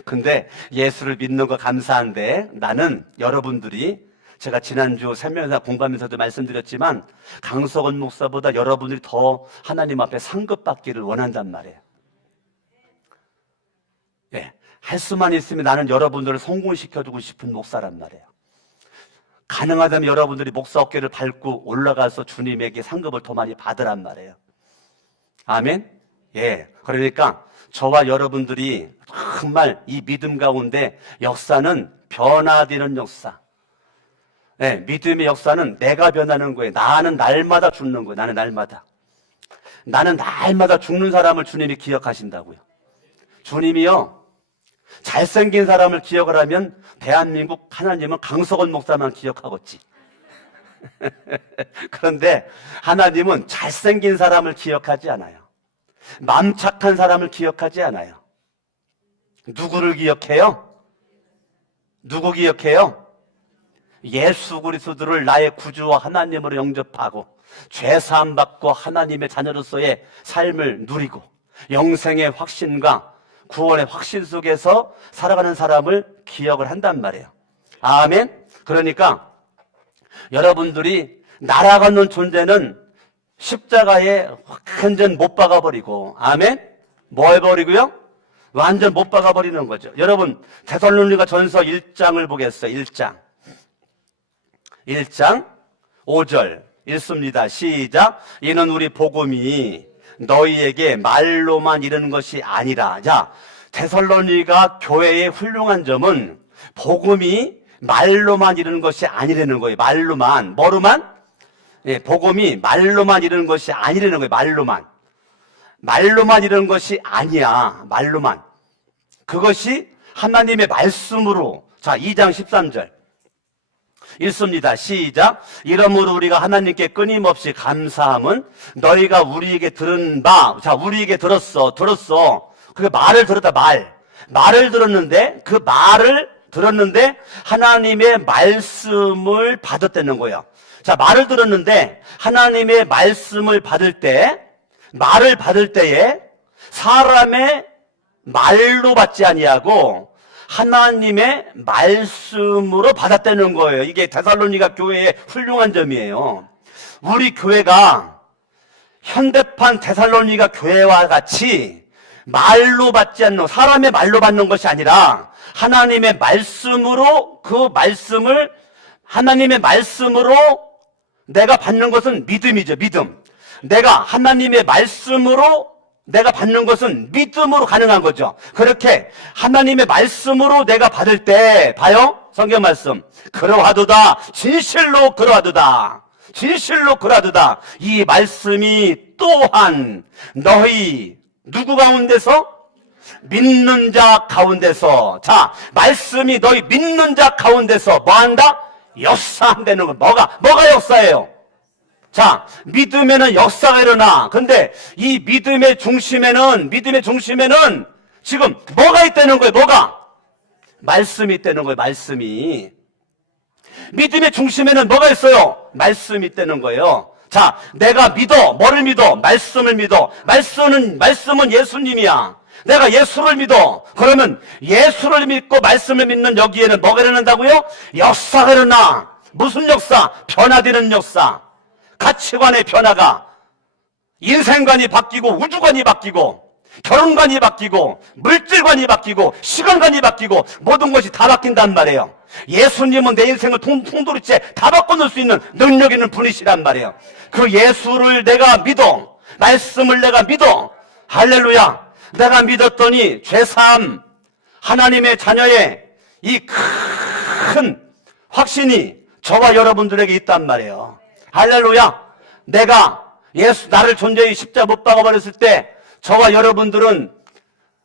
근데 예수를 믿는 거 감사한데 나는 여러분들이 제가 지난주 세면사 공부하면서도 말씀드렸지만 강석원 목사보다 여러분들이 더 하나님 앞에 상급받기를 원한단 말이에요. 예, 할 수만 있으면 나는 여러분들을 성공시켜주고 싶은 목사란 말이에요. 가능하다면 여러분들이 목사 어깨를 밟고 올라가서 주님에게 상급을 더 많이 받으란 말이에요. 아멘? 예, 그러니까 저와 여러분들이 정말 이 믿음 가운데 역사는 변화되는 역사. 예, 믿음의 역사는 내가 변하는 거예요. 나는 날마다 죽는 거예요. 나는 날마다 죽는 사람을 주님이 기억하신다고요. 주님이요, 잘생긴 사람을 기억을 하면 대한민국 하나님은 강석원 목사만 기억하겠지. 그런데 하나님은 잘생긴 사람을 기억하지 않아요. 맘 착한 사람을 기억하지 않아요. 누구를 기억해요? 누구 기억해요? 예수 그리스도를 나의 구주와 하나님으로 영접하고 죄사함 받고 하나님의 자녀로서의 삶을 누리고 영생의 확신과 구원의 확신 속에서 살아가는 사람을 기억을 한단 말이에요. 아멘. 그러니까 여러분들이 날아가는 존재는 십자가에 완전 못 박아버리고, 아멘. 뭐 해버리고요? 완전 못 박아버리는 거죠. 여러분, 데살로니가 전서 1장을 보겠어요. 1장 5절 읽습니다. 시작. 이는 우리 복음이 너희에게 말로만 이르는 것이 아니라. 자, 데살로니가 교회의 훌륭한 점은 복음이 말로만 이르는 것이 아니라는 거예요. 말로만. 뭐로만? 예, 복음이 말로만 이르는 것이 아니라는 거예요. 말로만 이르는 것이 아니야. 말로만. 그것이 하나님의 말씀으로. 자, 2장 13절 읽습니다. 시작. 이러므로 우리가 하나님께 끊임없이 감사함은 너희가 우리에게 들은 바. 자, 우리에게 들었어. 그 말을 들었다. 말을 들었는데, 그 말을 들었는데 하나님의 말씀을 받았다는 거예요. 자, 말을 들었는데 하나님의 말씀을 받을 때에 사람의 말로 받지 아니하고 하나님의 말씀으로 받았다는 거예요. 이게 데살로니가 교회의 훌륭한 점이에요. 우리 교회가 현대판 데살로니가 교회와 같이 말로 받지 않는, 사람의 말로 받는 것이 아니라 하나님의 말씀으로, 그 말씀을 하나님의 말씀으로 내가 받는 것은 믿음이죠. 믿음. 내가 하나님의 말씀으로 내가 받는 것은 믿음으로 가능한 거죠. 그렇게 하나님의 말씀으로 내가 받을 때 봐요. 성경 말씀. 그러하도다. 진실로 그러하도다. 진실로 그러하도다. 이 말씀이 또한 너희 누구 가운데서? 믿는 자 가운데서. 자, 말씀이 너희 믿는 자 가운데서 뭐 한다? 역사한다는 거. 뭐가 역사예요? 자, 믿음에는 역사가 일어나. 근데 이 믿음의 중심에는 지금 뭐가 있다는 거예요? 뭐가? 말씀이 있다는 거예요. 말씀이. 믿음의 중심에는 뭐가 있어요? 말씀이 있다는 거예요. 자, 내가 믿어. 뭐를 믿어? 말씀을 믿어. 말씀은 예수님이야. 내가 예수를 믿어. 그러면 예수를 믿고 말씀을 믿는 여기에는 뭐가 일어난다고요? 역사가 일어나. 무슨 역사? 변화되는 역사. 가치관의 변화가, 인생관이 바뀌고 우주관이 바뀌고 결혼관이 바뀌고 물질관이 바뀌고 시간관이 바뀌고 모든 것이 다 바뀐단 말이에요. 예수님은 내 인생을 통도리째 다 바꿔놓을 수 있는 능력 있는 분이시란 말이에요. 그 예수를 내가 믿어. 말씀을 내가 믿어. 할렐루야. 내가 믿었더니 죄사함, 하나님의 자녀의 이 큰 확신이 저와 여러분들에게 있단 말이에요. 할렐루야. 내가 나를 존재의 십자가 못 박아버렸을 때 저와 여러분들은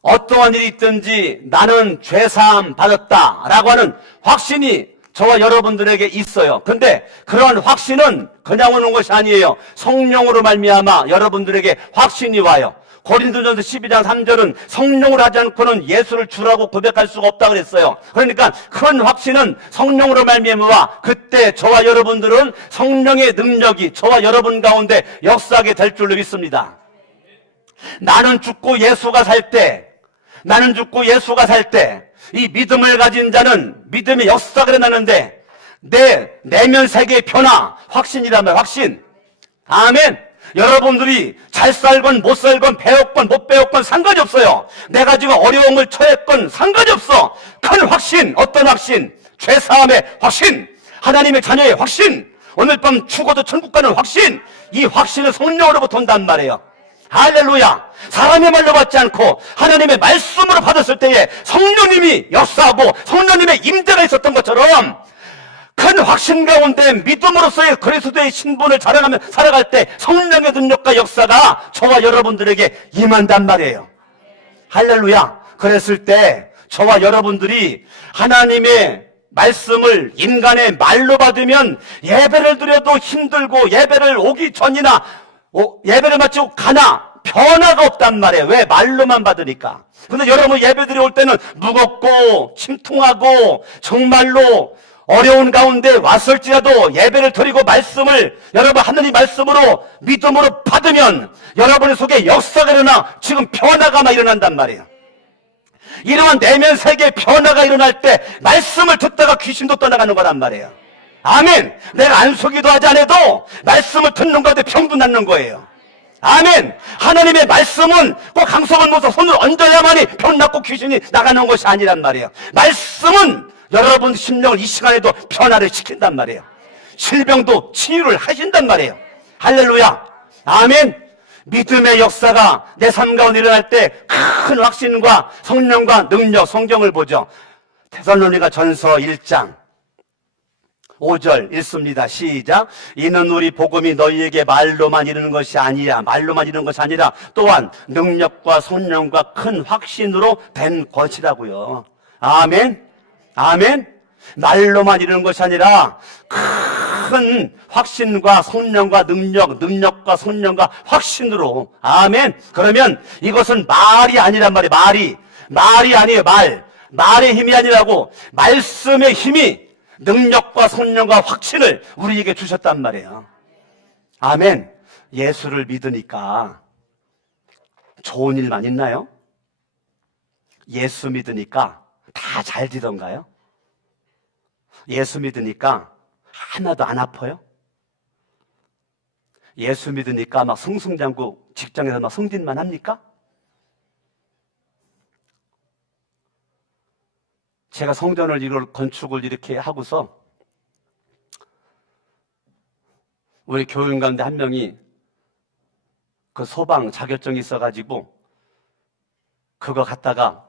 어떠한 일이 있든지 나는 죄사함 받았다라고 하는 확신이 저와 여러분들에게 있어요. 근데 그러한 확신은 그냥 오는 것이 아니에요. 성령으로 말미암아 여러분들에게 확신이 와요. 고린도전서 12장 3절은 성령으로 하지 않고는 예수를 주라고 고백할 수가 없다 그랬어요. 그러니까 큰 확신은 성령으로 말미암아 그때 저와 여러분들은 성령의 능력이 저와 여러분 가운데 역사하게 될 줄로 믿습니다. 나는 죽고 예수가 살 때 이 믿음을 가진 자는 믿음의 역사가 일어나는데 내 내면 세계의 변화, 확신이란 말이에요. 확신. 아멘. 여러분들이 잘 살건 못 살건 배웠건 못 배웠건 상관이 없어요. 내가 지금 어려움을 처했건 상관이 없어. 큰 확신. 어떤 확신? 죄사함의 확신, 하나님의 자녀의 확신, 오늘 밤 죽어도 천국 가는 확신. 이 확신은 성령으로부터 온단 말이에요. 할렐루야. 사람의 말로 받지 않고 하나님의 말씀으로 받았을 때에 성령님이 역사하고 성령님의 임재가 있었던 것처럼 큰 확신 가운데 믿음으로서의 그리스도의 신분을 자랑하며 살아갈 때 성령의 능력과 역사가 저와 여러분들에게 임한단 말이에요. 할렐루야. 그랬을 때 저와 여러분들이 하나님의 말씀을 인간의 말로 받으면 예배를 드려도 힘들고 예배를 오기 전이나 예배를 마치고 가나 변화가 없단 말이에요. 왜? 말로만 받으니까. 근데 여러분 예배 드려 올 때는 무겁고 침통하고 정말로 어려운 가운데 왔을지라도 예배를 드리고 말씀을 여러분 하느님 말씀으로 믿음으로 받으면 여러분의 속에 역사가 일어나 지금 변화가 막 일어난단 말이에요. 이러한 내면 세계의 변화가 일어날 때 말씀을 듣다가 귀신도 떠나가는 거란 말이에요. 아멘. 내가 안수기도 하지 않아도 말씀을 듣는 가운데 병도 낫는 거예요. 아멘. 하나님의 말씀은 꼭 강성을 모아서 손을 얹어야만이 병 낫고 귀신이 나가는 것이 아니란 말이에요. 말씀은 여러분 심령을 이 시간에도 변화를 시킨단 말이에요. 질병도 치유를 하신단 말이에요. 할렐루야. 아멘. 믿음의 역사가 내 삶 가운데 일어날 때 큰 확신과 성령과 능력, 성경을 보죠. 데살로니가 전서 1장 5절 읽습니다. 시작. 이는 우리 복음이 너희에게 말로만 이르는 것이 아니라 또한 능력과 성령과 큰 확신으로 된 것이라고요. 아멘. 아멘. 말로만 이르는 것이 아니라 큰 확신과 성령과 능력과 성령과 확신으로. 아멘. 그러면 이것은 말이 아니란 말이에요. 말이 아니에요. 말의 힘이 아니라고 말씀의 힘이 능력과 성령과 확신을 우리에게 주셨단 말이에요. 아멘. 예수를 믿으니까 좋은 일만 있나요? 예수 믿으니까 다 잘 되던가요? 예수 믿으니까 하나도 안 아파요? 예수 믿으니까 막 승승장구 직장에서 막 승진만 합니까? 제가 성전을 이걸 건축을 이렇게 하고서 우리 교인 가운데 한 명이 그 소방 자격증이 있어가지고 그거 갖다가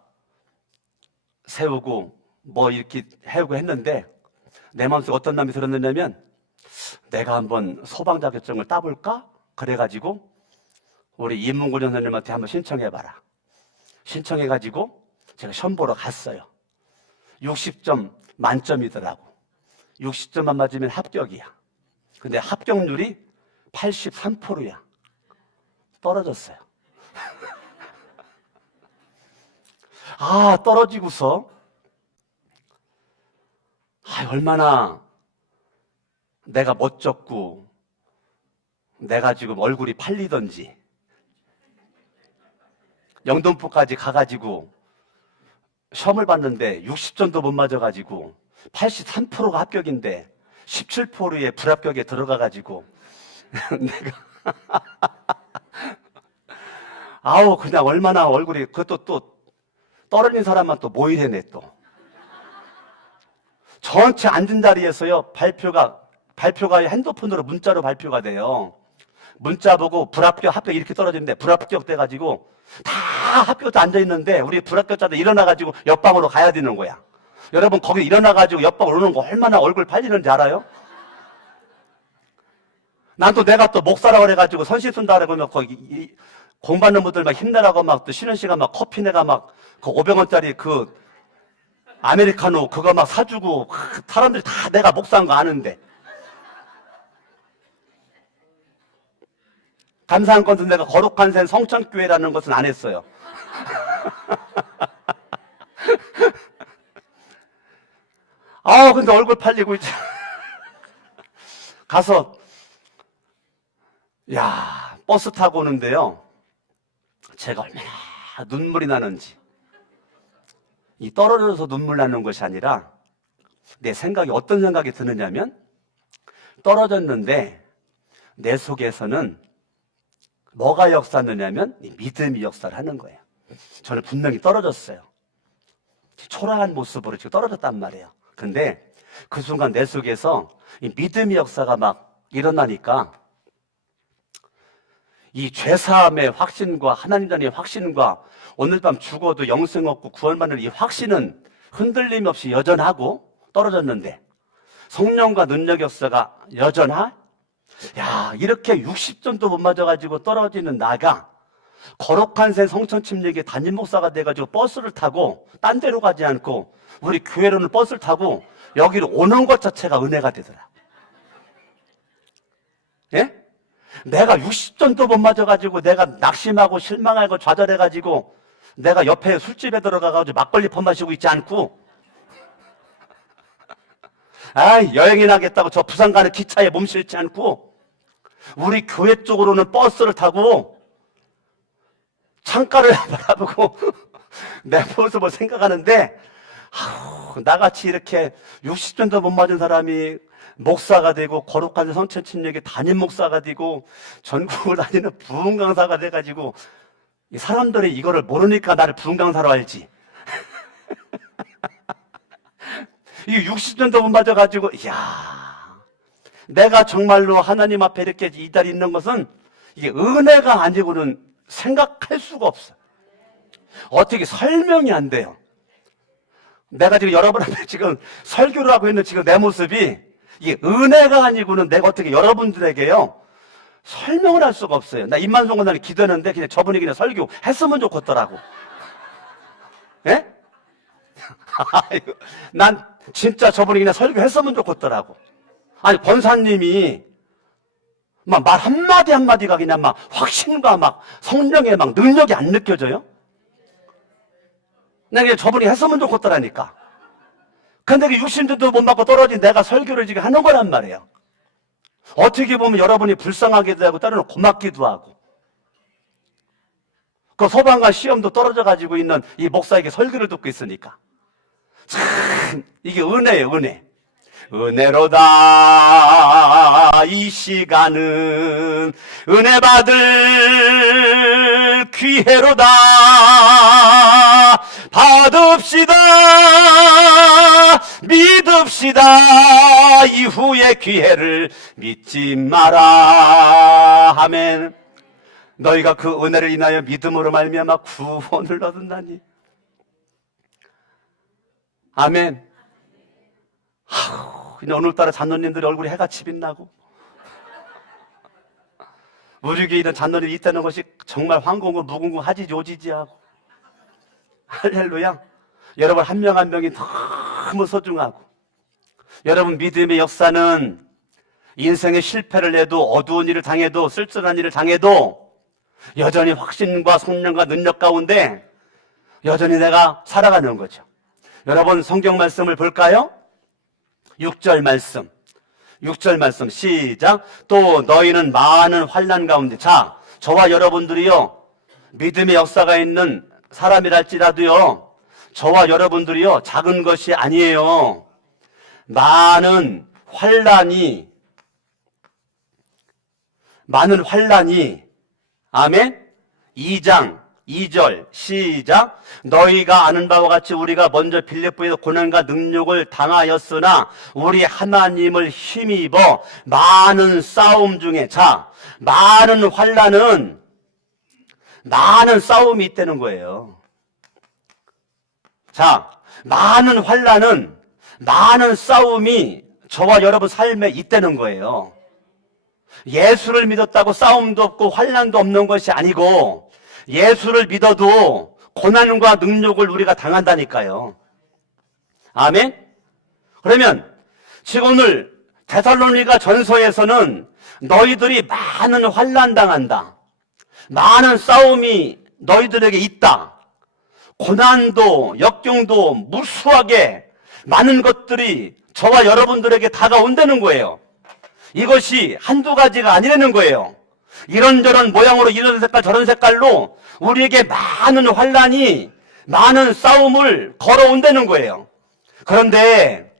세우고 뭐 이렇게 해오고 했는데 내 마음속에 어떤 마음이 들었느냐면 내가 한번 소방 자격증을 따볼까? 그래가지고 우리 이문구 전사님한테 한번 신청해봐라. 신청해가지고 제가 시험 보러 갔어요. 60점 만점이더라고. 60점만 맞으면 합격이야. 근데 합격률이 83%야. 떨어졌어요. 아, 떨어지고서 얼마나 내가 멋졌고 내가 지금 얼굴이 팔리던지 영등포까지 가가지고 시험을 봤는데 60점도 못 맞아가지고 83%가 합격인데 17%의 불합격에 들어가가지고 내가 아우 그냥 얼마나 얼굴이 그것도 또 떨어진 사람만 또 모이래네 또 전체 앉은 자리에서요 발표가 핸드폰으로 문자로 발표가 돼요. 문자 보고 불합격 합격 이렇게 떨어지는데 불합격 돼가지고 다 학교도 앉아있는데 우리 불합격자들 일어나가지고 옆방으로 가야 되는 거야. 여러분 거기 일어나가지고 옆방으로 오는 거 얼마나 얼굴 팔리는지 알아요? 난 또 내가 또 목사라고 그래가지고 선시 쓴다 그러면 거기 공부하는 분들 막 힘내라고 막 또 쉬는 시간 막 커피 내가 막 그 500원짜리 그 아메리카노 그거 막 사주고 사람들이 다 내가 목사인 거 아는데 감사한 것은 내가 거룩한 새 성천교회라는 것은 안 했어요. 근데 얼굴 팔리고 있지. 가서 버스 타고 오는데요 제가 얼마나 눈물이 나는지 이 떨어져서 눈물 나는 것이 아니라 내 생각이 어떤 생각이 드느냐면 떨어졌는데 내 속에서는 뭐가 역사하느냐면 믿음이 역사를 하는 거예요. 저는 분명히 떨어졌어요. 초라한 모습으로 지금 떨어졌단 말이에요. 근데 그 순간 내 속에서 이 믿음의 역사가 막 일어나니까 이 죄사함의 확신과 하나님 전의 확신과 오늘 밤 죽어도 영생 얻고 구원받는 이 확신은 흔들림 없이 여전하고 떨어졌는데 성령과 능력 역사가 여전하? 이렇게 60점도 못 맞아가지고 떨어지는 나가 거룩한 새 성천침례교회 담임 목사가 돼가지고 버스를 타고 딴 데로 가지 않고 우리 교회로는 버스를 타고 여기로 오는 것 자체가 은혜가 되더라. 예? 내가 60점도 못 맞아가지고 내가 낙심하고 실망하고 좌절해가지고 내가 옆에 술집에 들어가가지고 막걸리 퍼마시고 있지 않고 여행이나 하겠다고 저 부산 가는 기차에 몸 실지 않고 우리 교회 쪽으로는 버스를 타고 창가를 바라보고 내 모습을 생각하는데 나같이 이렇게 60점도 못 맞은 사람이 목사가 되고 거룩한 성천침례교회 담임 목사가 되고 전국을 다니는 부흥 강사가 돼가지고 이 사람들이 이거를 모르니까 나를 부흥 강사로 알지. 이게 60점도 못 맞아가지고 내가 정말로 하나님 앞에 이렇게 이 자리에 있는 것은 이게 은혜가 아니고는 생각할 수가 없어. 어떻게 설명이 안 돼요. 내가 지금 여러분 앞에 지금 설교를 하고 있는 지금 내 모습이 이게 은혜가 아니고는 내가 어떻게 여러분들에게요 설명을 할 수가 없어요. 나 임만송 권사님 기도했는데 그냥 저분이 그냥 설교 했으면 좋겠더라고. 예? 난 진짜 저분이 그냥 설교 했으면 좋겠더라고. 아니 권사님이 막 말 한마디 한마디가 그냥 막 확신과 막 성령의 막 능력이 안 느껴져요? 나 그냥 저분이 했으면 좋겠더라니까. 근데 그 60점도 못 맞고 떨어진 내가 설교를 지금 하는 거란 말이에요. 어떻게 보면 여러분이 불쌍하기도 하고 때로는 고맙기도 하고 그 소방관 시험도 떨어져 가지고 있는 이 목사에게 설교를 듣고 있으니까 참 이게 은혜예요. 은혜로다 이 시간은 은혜 받을 기회로다 받읍시다 믿읍시다 이후의 기회를 믿지 마라. 아멘. 너희가 그 은혜를 인하여 믿음으로 말미암아 구원을 얻었나니. 아멘. 오늘따라 장로님들이 얼굴에 해같이 빛나고, 우리 교회 있는 장로님이 있다는 것이 정말 황공고 무궁고 하지 요지지하고. 할렐루야. 여러분 한 명 한 명이 너무 소중하고, 여러분 믿음의 역사는 인생의 실패를 해도, 어두운 일을 당해도, 쓸쓸한 일을 당해도 여전히 확신과 성령과 능력 가운데 여전히 내가 살아가는 거죠. 여러분 성경 말씀을 볼까요? 6절 말씀. 6절 말씀 시작. 또 너희는 많은 환난 가운데. 자, 저와 여러분들이요, 믿음의 역사가 있는 사람이랄지라도요, 저와 여러분들이요, 작은 것이 아니에요. 많은 환난이, 아멘. 2장 2절 시작. 너희가 아는 바와 같이 우리가 먼저 빌립보에서 고난과 능력을 당하였으나 우리 하나님을 힘입어 많은 싸움 중에. 자, 많은 환난은 많은 싸움이 있다는 거예요. 자, 많은 환난은 많은 싸움이 저와 여러분 삶에 있다는 거예요. 예수를 믿었다고 싸움도 없고 환난도 없는 것이 아니고, 예수를 믿어도 고난과 능력을 우리가 당한다니까요. 아멘? 그러면 지금 오늘 데살로니가 전서에서는 너희들이 많은 환난 당한다, 많은 싸움이 너희들에게 있다, 고난도 역경도 무수하게 많은 것들이 저와 여러분들에게 다가온다는 거예요. 이것이 한두 가지가 아니라는 거예요. 이런저런 모양으로, 이런 색깔 저런 색깔로 우리에게 많은 환난이, 많은 싸움을 걸어온다는 거예요. 그런데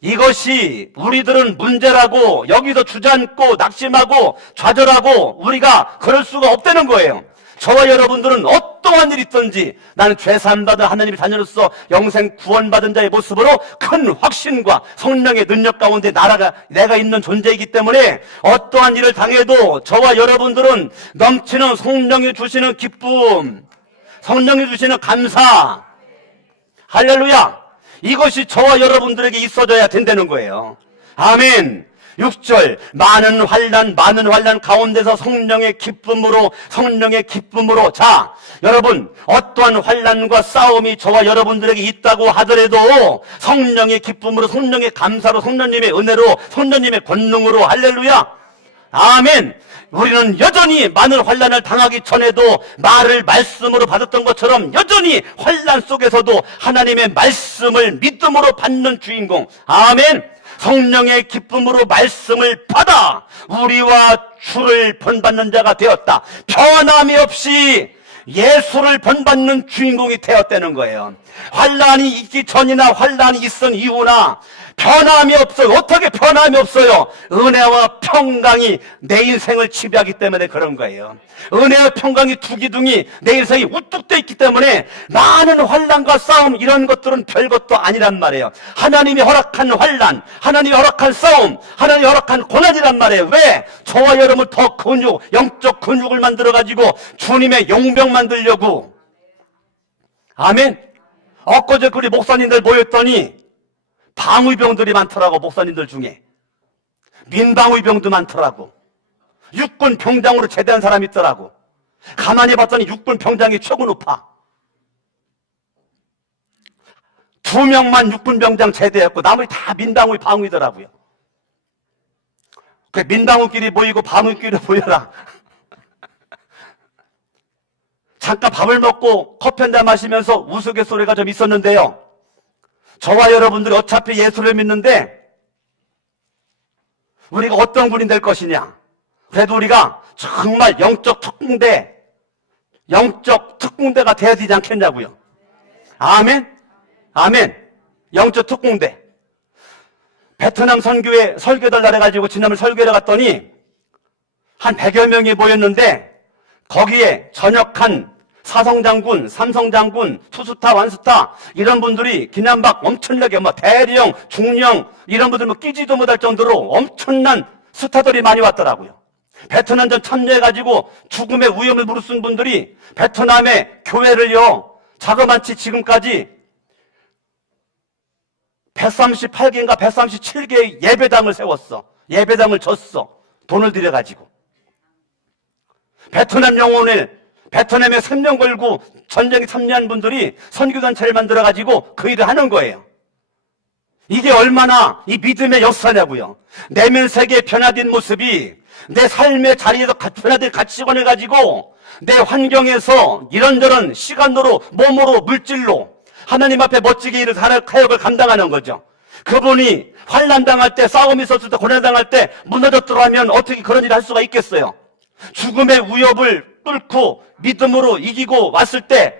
이것이 우리들은 문제라고 여기서 주저앉고 낙심하고 좌절하고 우리가 그럴 수가 없다는 거예요. 저와 여러분들은 어떠한 일이 있든지 나는 죄사함받은 하나님의 자녀로서 영생 구원받은 자의 모습으로 큰 확신과 성령의 능력 가운데 내가 있는 존재이기 때문에 어떠한 일을 당해도 저와 여러분들은 넘치는 성령이 주시는 기쁨, 성령이 주시는 감사, 할렐루야, 이것이 저와 여러분들에게 있어져야 된다는 거예요. 아멘. 6절 많은 환난 가운데서 성령의 기쁨으로. 자, 여러분 어떠한 환난과 싸움이 저와 여러분들에게 있다고 하더라도 성령의 기쁨으로, 성령의 감사로, 성령님의 은혜로, 성령님의 권능으로, 할렐루야, 아멘. 우리는 여전히 많은 환난을 당하기 전에도 말씀으로 받았던 것처럼 여전히 환난 속에서도 하나님의 말씀을 믿음으로 받는 주인공, 아멘. 성령의 기쁨으로 말씀을 받아 우리와 주를 본받는 자가 되었다. 변함이 없이 예수를 본받는 주인공이 되었다는 거예요. 환난이 있기 전이나 환난이 있은 이후나 변함이 없어요. 어떻게 변함이 없어요? 은혜와 평강이 내 인생을 지배하기 때문에 그런 거예요. 은혜와 평강이 두기둥이 내 인생이 우뚝 돼 있기 때문에 많은 환난과 싸움, 이런 것들은 별것도 아니란 말이에요. 하나님이 허락한 환난, 하나님이 허락한 싸움, 하나님이 허락한 고난이란 말이에요. 왜? 저와 여러분을 더 영적 근육을 만들어가지고 주님의 용병 만들려고. 아멘. 엊그제 우리 목사님들 모였더니 방위병들이 많더라고. 목사님들 중에 민방위병도 많더라고. 육군 병장으로 제대한 사람이 있더라고. 가만히 봤더니 육군 병장이 최고 높아. 2명만 육군 병장 제대했고 나머지 다 민방위 방위더라고요. 그 민방위끼리 모이고 방위끼리 모여라. 잠깐 밥을 먹고 커피 한잔 마시면서 우스갯소리가 좀 있었는데요, 저와 여러분들이 어차피 예수를 믿는데 우리가 어떤 군인 될 것이냐, 그래도 우리가 정말 영적 특공대가 돼야 되지 않겠냐고요. 아멘. 아멘. 영적 특공대. 베트남 선교회 설교달라 해가지고 지난번 설교를 갔더니 한 100여 명이 모였는데 거기에 전역한 사성장군, 삼성장군, 투스타, 완스타 이런 분들이 그냥 막 엄청나게 대령, 중령 이런 분들 끼지도 못할 정도로 엄청난 스타들이 많이 왔더라고요. 베트남전 참여해가지고 죽음의 위험을 무릅쓴 분들이 베트남의 교회를요, 자그마치 지금까지 138개인가 137개의 예배당을 세웠어. 예배당을 졌어. 돈을 들여가지고. 베트남 영혼을, 베트남에 생명 걸고 전쟁에 참여한 분들이 선교단체를 만들어가지고 그 일을 하는 거예요. 이게 얼마나 이 믿음의 역사냐고요. 내면 세계의 변화된 모습이 내 삶의 자리에서 변화된 가치관을 가지고 내 환경에서 이런저런 시간으로, 몸으로, 물질로 하나님 앞에 멋지게 일을 사역을 감당하는 거죠. 그분이 환난 당할 때, 싸움이 있었을 때, 고난 당할 때 무너졌더라 하면 어떻게 그런 일을 할 수가 있겠어요? 죽음의 위협을 뚫고 믿음으로 이기고 왔을 때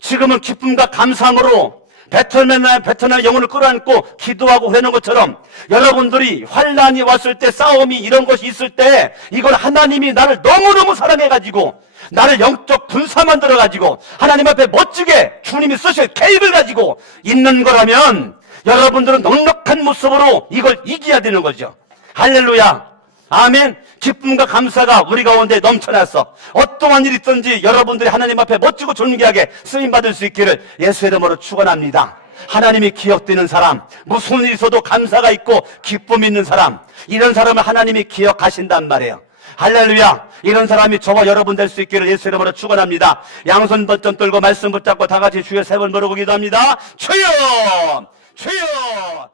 지금은 기쁨과 감상으로 베트남 영혼을 끌어안고 기도하고 그러는 것처럼 여러분들이 환난이 왔을 때, 싸움이 이런 것이 있을 때 이걸 하나님이 나를 너무너무 사랑해가지고 나를 영적 군사 만들어가지고 하나님 앞에 멋지게 주님이 쓰실 계획을 가지고 있는 거라면 여러분들은 넉넉한 모습으로 이걸 이겨야 되는 거죠. 할렐루야. 아멘. 기쁨과 감사가 우리 가운데 넘쳐나서 어떠한 일이 있든지 여러분들이 하나님 앞에 멋지고 존귀하게 쓰임받을 수 있기를 예수의 이름으로 축원합니다. 하나님이 기억되는 사람, 무슨 일이 있어도 감사가 있고 기쁨이 있는 사람, 이런 사람을 하나님이 기억하신단 말이에요. 할렐루야. 이런 사람이 저와 여러분 될 수 있기를 예수의 이름으로 축원합니다. 양손 번쩍 들고 말씀 붙잡고 다 같이 주여 세 번 부르고 기도합니다. 주여, 주여.